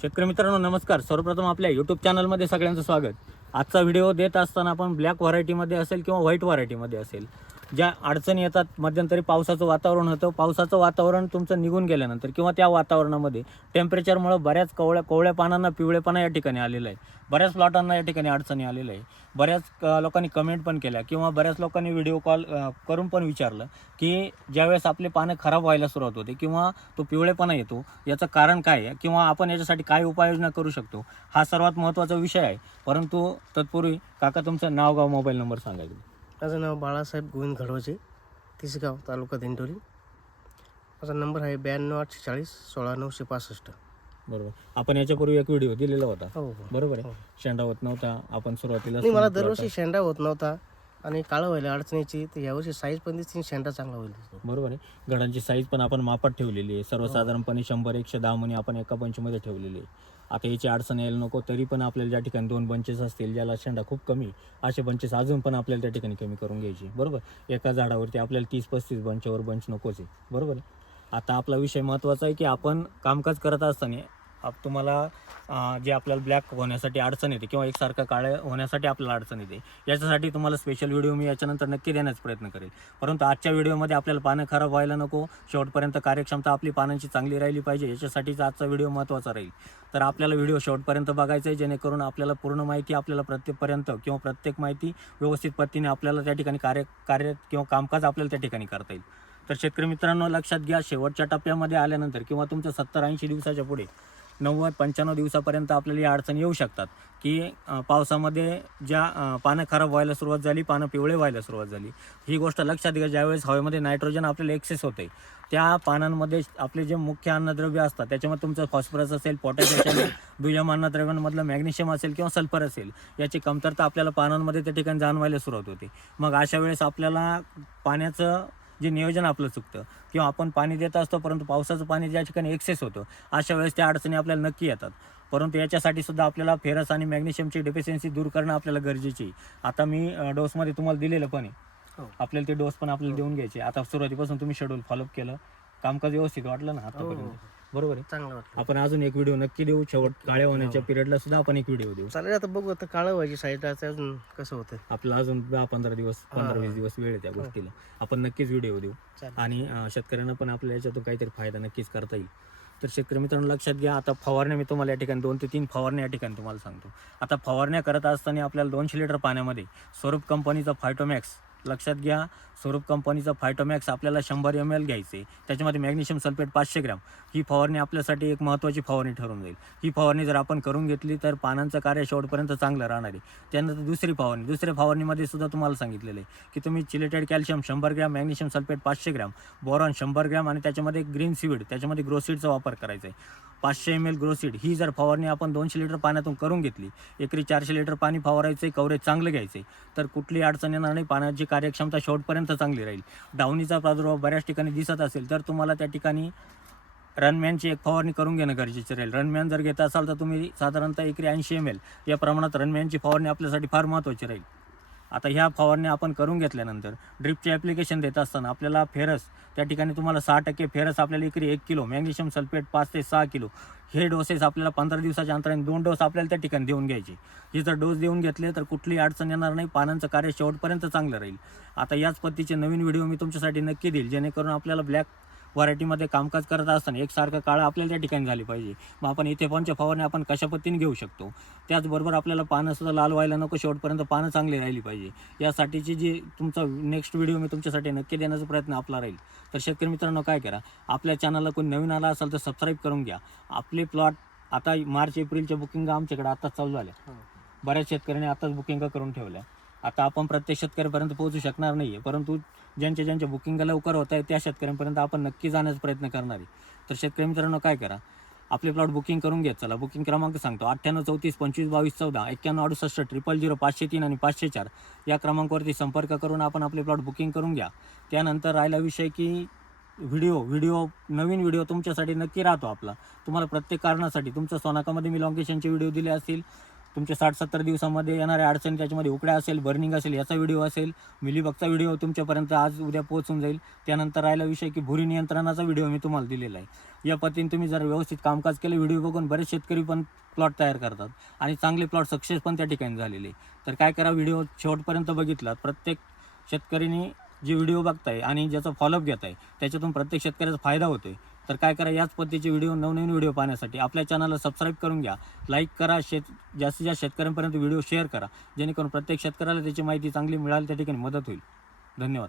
शेतकरी मित्रांनो नमस्कार. सर्वप्रथम आपल्या यूट्यूब चॅनलमध्ये सगळ्यांचं स्वागत. आजचा व्हिडिओ देत असताना आपण ब्लॅक व्हरायटीमध्ये असेल किंवा व्हाईट व्हरायटीमध्ये असेल. ज्या अडचणी येतात मध्यंतरी पावसाचं वातावरण होतं. पावसाचं वातावरण तुमचं निघून गेल्यानंतर किंवा त्या वातावरणामध्ये टेम्परेचरमुळं बऱ्याच कवळ्या कोवळ्या पानांना पिवळेपणा या ठिकाणी आलेला आहे. बऱ्याच प्लॉटांना या ठिकाणी अडचणी आलेल्या आहे. बऱ्याच लोकांनी कमेंट पण केल्या किंवा बऱ्याच लोकांनी व्हिडिओ कॉल करून पण विचारलं की ज्यावेळेस आपले पानं खराब व्हायला सुरुवात होते किंवा तो पिवळेपणा येतो याचं कारण काय आहे किंवा आपण याच्यासाठी काय उपाययोजना करू शकतो हा सर्वात महत्त्वाचा विषय आहे. परंतु तत्पूर्वी काका तुमचं नाव गाव मोबाईल नंबर सांगायचं माझं नाव बाळासाहेब गोविंद घडवचे तिसगाव तालुका दिंडोरी. माझा नंबर आहे ब्याण्णव आठशे चाळीस सोळा नऊशे पासष्ट. बरोबर. आपण याच्यापूर्वी एक व्हिडिओ दिलेला होता. हो हो. बरोबर हो. आहे शेंडा होत नव्हता. आपण सुरुवातीला नाही मला दरवर्षी शेंडा होत नव्हता. आणि काळं व्हायला अडचणीची तर यावर्षी साईज पण दिसते आणि शेंडा चांगला होईल दिसतो. बरोबर आहे. गडांची साईज पण आपण मापात ठेवलेली आहे. सर्वसाधारणपणे शंभर एकशे दहा मणी आपण एका बंचमध्ये ठेवलेली आहे. आता याची अडचण यायला नको तरी पण आपल्याला ज्या ठिकाणी दोन बंचेस असतील ज्याला शेंडा खूप कमी असे बंचेस अजून पण आपल्याला त्या ठिकाणी कमी करून घ्यायची बरोबर? एका झाडावरती आपल्याला तीस पस्तीस बंचवर बंच नकोच आहे. बरोबर आहे? आता आपला विषय महत्त्वाचा आहे की आपण कामकाज करत असताना आप तुम्हाला जे आपल्याला ब्लॅक होण्यासाठी अडचण येते किंवा एकसारखं काळं होण्यासाठी आपल्याला अडचण येते. याच्यासाठी तुम्हाला स्पेशल व्हिडिओ मी याच्यानंतर नक्की देण्याचा प्रयत्न करेल. परंतु आजच्या व्हिडिओमध्ये आपल्याला पानं खराब व्हायला नको. शेवटपर्यंत कार्यक्षमता आपली पानांची चांगली राहिली पाहिजे. याच्यासाठीचा आजचा व्हिडिओ महत्त्वाचा राहील. तर आपल्याला व्हिडिओ शेवटपर्यंत बघायचा आहे जेणेकरून आपल्याला पूर्ण माहिती आपल्याला प्रत्येकपर्यंत किंवा प्रत्येक माहिती व्यवस्थित पद्धतीने आपल्याला त्या ठिकाणी कार्य कार्य किंवा कामकाज आपल्याला त्या ठिकाणी करता येईल. तर शेतकरी मित्रांनो लक्षात घ्या शेवटच्या टप्प्यामध्ये आल्यानंतर किंवा तुमच्या सत्तर ऐंशी दिवसाच्या पुढे नव्वद पंच्याण्णव दिवसापर्यंत आपल्याला या अडचणी येऊ शकतात. की पावसामध्ये ज्या पानं खराब व्हायला सुरुवात झाली पानं पिवळे व्हायला सुरुवात झाली. ही गोष्ट लक्षात घ्या ज्यावेळेस हवेमध्ये नायट्रोजन आपल्याला एक्सेस होते त्या पानांमध्ये आपले जे मुख्य अन्नद्रव्य असतात त्याच्यामध्ये तुमचं फॉस्फरस असेल पोटॅश असेल दुय्यम अन्नद्रव्यांमधलं मॅग्नेशियम असेल किंवा सल्फर असेल याची कमतरता आपल्याला पानांमध्ये त्या ठिकाणी जाणवायला सुरुवात होते. मग अशा वेळेस आपल्याला पाण्याचं जे नियोजन आपलं चुकतं. किंवा आपण पाणी देत असतो परंतु पावसाचं पाणी ज्या ठिकाणी एक्सेस होतं अशा वेळेस त्या अडचणी आपल्याला नक्की येतात. परंतु याच्यासाठी सुद्धा आपल्याला फेरस आणि मॅग्नेशियमची डेफिशियन्सी दूर करणं आपल्याला गरजेची. आता मी डोसमध्ये तुम्हाला दिलेलं पण आहे. हो. आपल्याला ते डोस पण आपल्याला देऊन घ्यायचे. आता सुरुवातीपासून तुम्ही शेड्यूल फॉलोअप केलं. कामकाज व्यवस्थित वाटलं ना हो आतापर्यंत? हो बरोबर आहे? चांगलं वाटलं. आपण अजून एक व्हिडिओ नक्की देऊ. शेवट काळ्या होण्याच्या हो. पिरियडला सुद्धा आपण एक व्हिडिओ देऊ. चालेल आता बघू आता काळं व्हायची साईज अजून कसं होतं आपला अजून दहा पंधरा दिवस पंधरा हा. वीस दिवस वेळ आहे त्या हो. गोष्टीला. आपण नक्कीच व्हिडिओ देऊ. चालेल. आणि अं, शेतकऱ्यांना पण आपल्या याच्यातून काहीतरी फायदा नक्कीच करता येईल. तर शेतकरी मित्रांनो लक्षात घ्या आता फवारण्या मी तुम्हाला या ठिकाणी दोन ते तीन फवारण्या या ठिकाणी तुम्हाला सांगतो. आता फवारण्या करत असताना आपल्याला दोनशे लिटर पाण्यामध्ये स्वरूप कंपनीचा फायटोमॅक्स लक्षात घ्या स्वरूप कंपनीचा फायटोमॅक्स आपल्याला शंभर एम एल घ्यायचे. त्याच्यामध्ये मॅग्नेशियम सल्फेट पाचशे ग्रॅम. ही फवारणी आपल्यासाठी एक महत्त्वाची फवारणी ठरून जाईल. ही फवारणी जर आपण करून घेतली तर पानांचं कार्य शेवटपर्यंत चांगलं राहणार आहे. त्यानंतर दुसरी फवारणी. दुसऱ्या फवारणीमध्ये सुद्धा तुम्हाला सांगितलेलं आहे की तुम्ही चिलेटेड कॅल्शियम शंभर ग्रॅम मॅग्नेशियम सल्फेट पाचशे ग्रॅम बोरॉन शंभर ग्रॅम आणि त्याच्यामध्ये ग्रीन सीड त्याच्यामध्ये ग्रोसीडचा वापर करायचा आहे. पाचशे एम एल ग्रोसीड ही जर फवारणी आपण दोनशे लिटर पाण्यातून करून घेतली एकरी चारशे लिटर पाणी फवारायचे कवरेज चांगलं घ्यायचे तर कुठली अडचण येणार नाही. पाण्याची कार्यक्षमता शेवटपर्यंत चांगली राहील. डावणीचा प्रादुर्भाव बऱ्याच ठिकाणी दिसत असेल तर तुम्हाला त्या ठिकाणी रनमॅनची एक फवारणी करून घेणं गरजेचं राहील. रनमॅन जर घेत असाल तर तुम्ही साधारणतः एकरी ऐंशी एम एल या प्रमाणात रनमॅनची फवारणी आपल्यासाठी फार महत्त्वाची राहील. आता ह्या फवारण्या आपण करून घेतल्यानंतर ड्रिपचे ॲप्लिकेशन देत असताना आपल्याला फेरस त्या ठिकाणी तुम्हाला सहा टक्के फेरस आपल्याला इकडे एक किलो मॅग्नेशियम सल्फेट पाच ते सहा किलो. हे डोसेस आपल्याला पंधरा दिवसाच्या अंतराने दोन डोस आपल्याला त्या ठिकाणी देऊन घ्यायचे. हे जर डोस देऊन घेतले तर कुठलीही अडचण येणार नाही पानांचं कार्य शेवटपर्यंत चांगलं राहील. आता याच पद्धतीचे नवीन व्हिडिओ मी तुमच्यासाठी नक्की देईल जेणेकरून आपल्याला ब्लॅक व्हरायटीमध्ये कामकाज करत असताना एकसारखं काळं आपल्याला त्या ठिकाणी झाली पाहिजे. मग आपण इथे पंच फवारणी आपण कशा पद्धतीने घेऊ शकतो? त्याचबरोबर आपल्याला पानं सुद्धा लाल व्हायला नको शेवटपर्यंत पानं चांगली राहिली पाहिजे. यासाठीची जी तुमचा नेक्स्ट व्हिडिओ मी तुमच्यासाठी नक्की देण्याचा प्रयत्न आपला राहील. तर शेतकरी मित्रांनो काय करा? आपल्या चॅनलला कोणी नवीन आला असेल तर सबस्क्राईब करून घ्या. आपले प्लॉट आता मार्च एप्रिलच्या बुकिंग आमच्याकडे आताच चालू झाल्या. हो. बऱ्याच शेतकऱ्यांनी आताच बुकिंग करून ठेवल्या. आता आपण प्रत्येक शेतकऱ्यापर्यंत पोहोचू शकणार नाही आहे परंतु ज्यांच्या ज्यांच्या बुकिंग लवकर होत आहे त्या शेतकऱ्यांपर्यंत आपण नक्की जाण्याचा प्रयत्न करणार आहे. तर शेतकरी मित्रांनो काय करा? आपले प्लॉट बुकिंग करून घेत चला बुकिंग क्रमांक सांगतो. अठ्ठ्याण्णव चौतीस पंचवीस बावीस चौदा एक्क्याण्णव अडुसष्ट ट्रिपल झिरो पाचशे तीन आणि पाचशे चार या क्रमांकावरती संपर्क करून आपण आपले प्लॉट बुकिंग करून घ्या. त्यानंतर राहिला विषय की व्हिडिओ व्हिडिओ नवीन व्हिडिओ तुमच्यासाठी नक्की राहतो आपला. तुम्हाला प्रत्येक कारणासाठी तुमच्या सोनाकामध्ये मी लॉकेशनचे व्हिडिओ दिले असतील. तुमचे साठ सत्तर दिवसामध्ये येणाऱ्या अडचणी त्याच्यामध्ये उकड्या असेल बर्निंग असेल याचा व्हिडिओ असेल मिलीबगचा व्हिडिओ तुमच्यापर्यंत आज उद्या पोहोचून जाईल. त्यानंतर राहिला विषय की भुरी नियंत्रणाचा व्हिडिओ मी तुम्हाला दिलेला आहे. या पद्धतीने तुम्ही जर व्यवस्थित कामकाज केलं व्हिडिओ बघून बरेच शेतकरी पण प्लॉट तयार करतात आणि चांगले प्लॉट सक्सेस पण त्या ठिकाणी झालेले तर काय करा व्हिडिओ शेवटपर्यंत बघितला प्रत्येक शेतकरीने जे व्हिडिओ बघताय आणि ज्याचा फॉलोअप घेत आहे त्याच्यातून प्रत्येक शेतकऱ्याचा फायदा होतोय. तर काय करा याच पद्धतीचे व्हिडिओ नवनवीन व्हिडिओ पाहण्यासाठी आपल्या चॅनलला सबस्क्राईब करून घ्या. लाईक करा शेत जास्तीत जास्त शेतकऱ्यांपर्यंत व्हिडिओ शेअर करा. जेणेकरून प्रत्येक शेतकऱ्याला त्याची माहिती चांगली मिळाली त्या ठिकाणी मदत होईल. धन्यवाद.